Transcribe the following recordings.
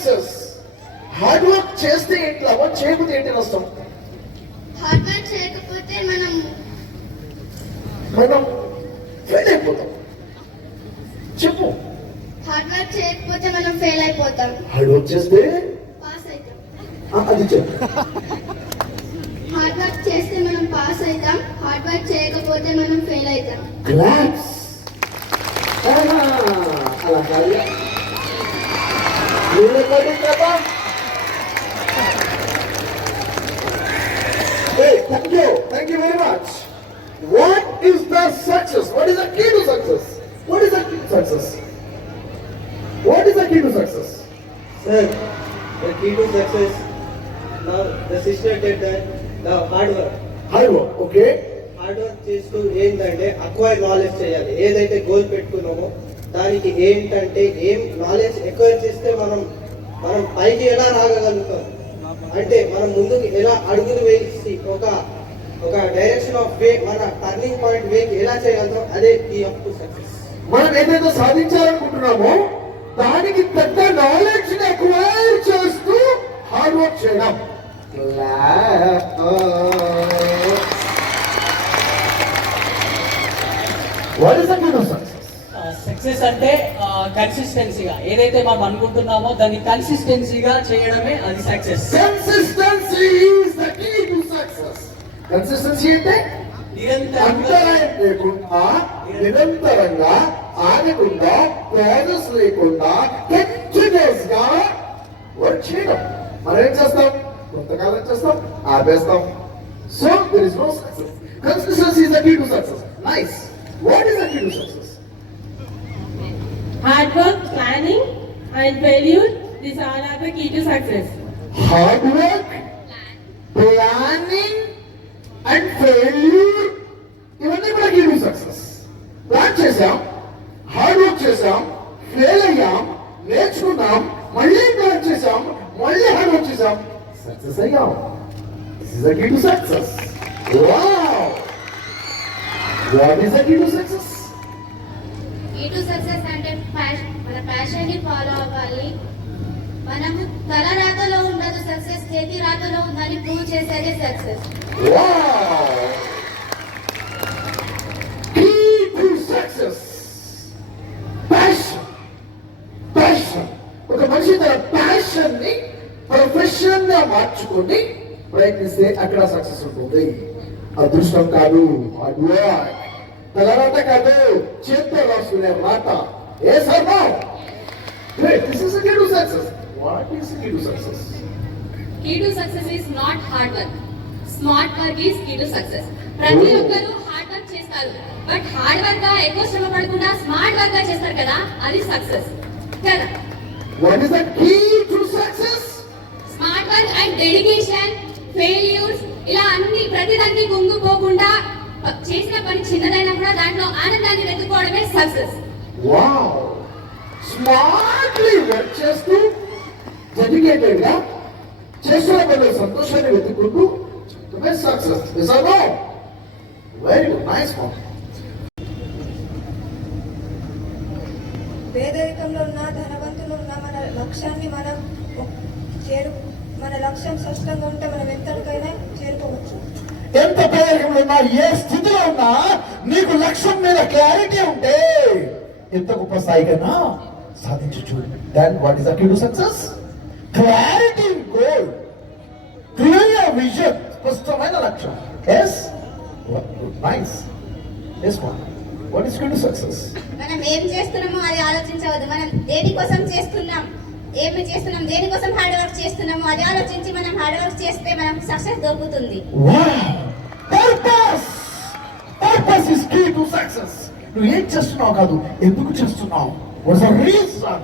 Success. Hard work చేస్తే ఏంటి లాభం, చేయకపోతే ఏంటి నష్టం? హార్డ్ వర్క్ చేయకపోతే మనం ఫెయిల్ అయిపోతాం. చెప్పు. హార్డ్ వర్క్ చేయకపోతే మనం ఫెయిల్ అయిపోతాం. హార్డ్ వర్క్ చేస్తే పాస్ అవుతాం. అది చెప్పు. హార్డ్ వర్క్ చేస్తే మనం పాస్ అవుతాం, హార్డ్ వర్క్ చేయకపోతే మనం ఫెయిల్ అవుతాం. క్లాప్స్. అలా కాదు. Thank you very much. What is the success? What is the key to success? What is the key to success? What is the key to success? Sir, the key to success, now the sister did that, the hard work. Hard work, okay. Hard work చేస్తూ ఏంటంటే acquire knowledge చేయాలి. ఏదైతే goal పెట్టుకున్నామో దానికి ఏంటంటే knowledge acquire చేస్తే మనం పైకి ఎలా రాగలుగుతాం అంటే మనం ముందుకు ఎలా అడుగులు వేసి ఒక డైరెక్షన్ ఆఫ్ వే, మన టర్నింగ్ పాయింట్ వేకి ఎలా చేయగలుగుతాం, అదే కీ ఆఫ్ టు సక్సెస్. మనం ఏదైతే సాధించాలనుకుంటున్నామో దానికి తగ్గ నాలెడ్జ్ ని అక్వైర్ చేస్తూ హార్డ్ వర్క్ చేయడం. What is the key to success? Success అంటే కన్సిస్టెన్సీగా ఏదైతే మనం అనుకుంటున్నామో దాన్ని కన్సిస్టెన్సీగా చేయడమే అది success. Consistency is the key to success. Consistency అంటే అంతరాయం లేకుండా, నిరంతరంగా, ఆగకుండా, ప్రాసెస్ లేకుండా కంటిన్యూస్ గా వర్క్ చేయడం. మనం ఏం చేస్తాం? కొంతకాలం చేస్తాం, ఆపేస్తాం. So there is no success. Consistency is the key to success. Nice. What is the key to success? Hard work, planning and failure, these all are the key to success. Hard work, planning and failure, ఇవన్నీ కూడా key to success. Plan చేసాం, hard work చేసాం, fail అయ్యాం, నేర్చుకున్నాం, మళ్ళీ plan చేసాం, మళ్ళీ hard work చేసాం, సక్సెస్ అయ్యాం. This is the key to success. Wow! What is the key to success? Key to success అంటే మన ప్యాషన్ ని ఫాలో అవ్వాలి. మనం తల రాతలో ఉండదు సక్సెస్, చేతి రాతలో ఉందని ప్రూవ్ చేసేదే success. Wow! Key to success. Passion. Passion. ఒక మనిషి తన ప్యాషన్ ని ప్రొఫెషన్ గా మార్చుకొని ప్రయత్నిస్తే అక్కడ సక్సెస్ ఉంటుంది. అదృష్టం కాదు, హార్డ్ వర్క్. తలరాత కాదు, చేత్తో రాసుకునే రాత. ఏ సర్వా? Great. This is a key to success. What is the key to success? Key to success is not hard work. Smart work is key to success. ప్రతి ఒక్కరు హార్డ్ వర్క్ చేస్తారు, బట్ హార్డ్ వర్క్ గా ఎక్కువ శ్రమ పడకుండా smart work గా చేస్తారు కదా, అది సక్సెస్ కదా. What is the key to success? Smart work and dedication, failures ఇలా అన్ని ప్రతిదానికి కుంగిపోకుండా చేసిన పని చిన్నదైనా కూడా దాంట్లో ఆనందాన్ని వెతుక్కోవడమే సక్సెస్. Wow! స్మార్ట్లీ వర్క్ చేస్తూ డెడికేటెడ్ గా చేస్తున్న పనుల సంతోషాన్ని వెతుక్కుంటూ success. Very good, nice one. పేదరికంలో ఉన్న ధనవంతులు ఉన్న మన లక్ష్యాన్ని మన లక్ష్యం స్పష్టంగా ఉంటే మనం ఎంతకైనా చేరుకోవచ్చు. ఎంత పేదరికంలో ఉన్నా, ఏ స్థితిలో ఉన్నా, నీకు లక్ష్యం మీద క్లారిటీ ఉంటే ఎంత గొప్ప స్థాయికైనా సాధించచ్చు. Then what is the key to success? Clarity in goal, clear vision, స్పష్టమైన లక్ష్యం. Yes, nice. Yes one. What is key to success? మనం ఏం చేస్తున్నామో అది ఆలోచించవద్దు. మనం దేనికోసం చేస్తున్నాం, ఏమి చేస్తున్నాం, దేనికోసం హార్డ్ వర్క్ చేస్తున్నామో అది ఆలోచించి మనం హార్డ్ వర్క్ చేస్తే మనకు సక్సెస్ దొరుకుతుంది. Purpose. Purpose is key to success. నువ్వు ఏం చేస్తున్నావు కాదు, ఎందుకు చేస్తున్నావు. What's the reason?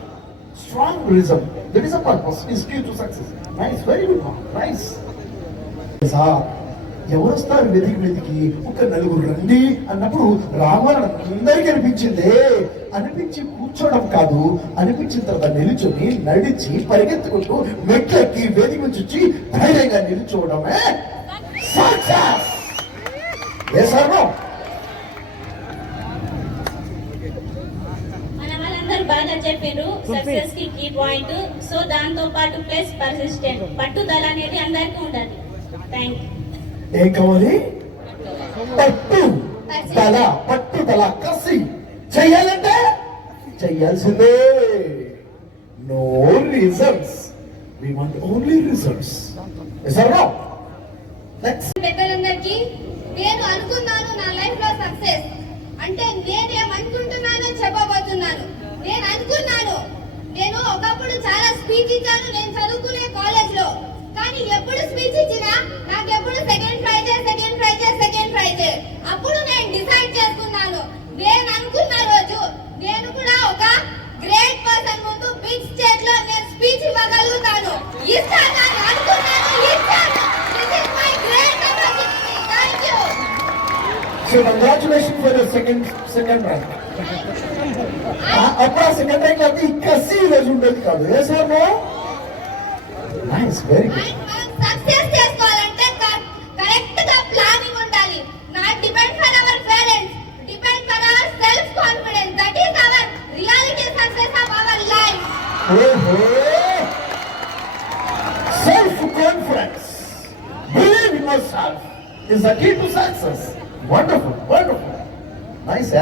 Strong reason. That is the purpose is key to success. Nice, very good, nice. ఎవరు వస్తారు వెతికి ఒక నలుగురు రండి అన్నప్పుడు రావాలని అందరికీ అనిపించి కూర్చోవడం కాదు, అనిపించిన తర్వాత నిలుచొని నడిచి పరిగెత్తుకుంటూ మెట్లెక్కి వేదిక నుంచి వచ్చి ధైర్యంగా నిలుచోవడమే సక్సెస్. మన వాళ్ళందరూ బాగా చెప్పారు సక్సెస్ కి కీ పాయింట్. సో దాంతో పాటు ప్లస్ పర్సిస్టెంట్, పట్టుదల అనేది అందరికీ ఉండాలి. Thank you. ఏం కావాలి? పట్టుదల, పట్టుదల, కసి. చెయ్యాలంటే చెయ్యాల్సిందే. No reasons, we want only results. పెద్దలందరికీ నేను అనుకున్నాను నా లైఫ్ లో సక్సెస్ అంటే నేనేమనుకుంటున్నానో చెప్పబోతున్నాను. నేను అనుకున్నాను, నేను ఒకప్పుడు చాలా స్పీచ్ ఇచ్చాను నేను చదువుకునే కాలేజ్ లో. కానీ ఎప్పుడు స్పీచ్ ఇచ్చినా నాకు ఎప్పుడు సెకండ్ ప్రైజ్. అప్పుడు నేను డిసైడ్ చేసుకున్నాను, నేను అనుకున్న రోజు నేను కూడా ఒక గ్రేట్ పర్సన్ ముందు బిగ్ స్టేజ్ లో నేను స్పీచ్ ఇవ్వగలుగుతాను. ఇస్తాను అని అనుకున్నాను, ఇస్తాను. This is my great opportunity. Thank you. So congratulations for your second rank. అప్పుడు సెకండ్ ర్యాంక్ అయితే కసి రోజు ఉండేది కాదు. ఏ సార్ నైస్, వెరీ గుడ్. మనం సక్సెస్ చేసుకోవాలంటే కరెక్ట్ గా ప్లానింగ్ ఉండాలి. Not depend for our parents, depend for our self confidence. That is our reality success of our life. Self confidence, believe in yourself is the key to success. Wonderful, wonderful, nice.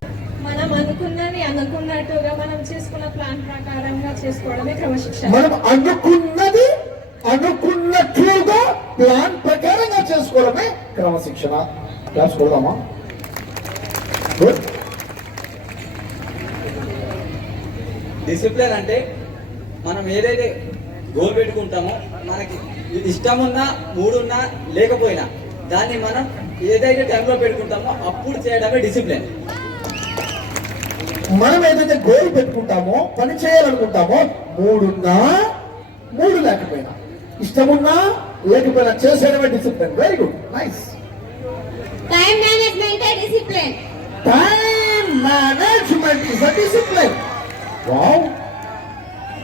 మనం అనుకున్నది అనుకున్నట్టుగా మనం చేసుకున్న plan ప్రకారంగా చేసుకోవడమే క్రమశిక్షణ. మనం అనుకున్నది అనుకున్నట్లుగా ప్లాన్ ప్రకారంగా చేసుకోవడమే క్రమశిక్షణ. క్లాస్ కొడదామా? గుడ్. డిసిప్లిన్ అంటే మనం ఏదైతే గోల్ పెట్టుకుంటామో మనకి ఇష్టం ఉన్నా మూడున్నా లేకపోయినా దాన్ని మనం ఏదైతే టైంలో పెట్టుకుంటామో అప్పుడు చేయడమే డిసిప్లిన్. మనం ఏదైతే గోల్ పెట్టుకుంటామో, పని చేయాలనుకుంటామో, మూడున్నా మూడు లేకపోయినా, ఇష్టమున్నా లేకపోయినా చేసేయడమే discipline. Very good, nice. Time management discipline. Time management is a discipline. Wow.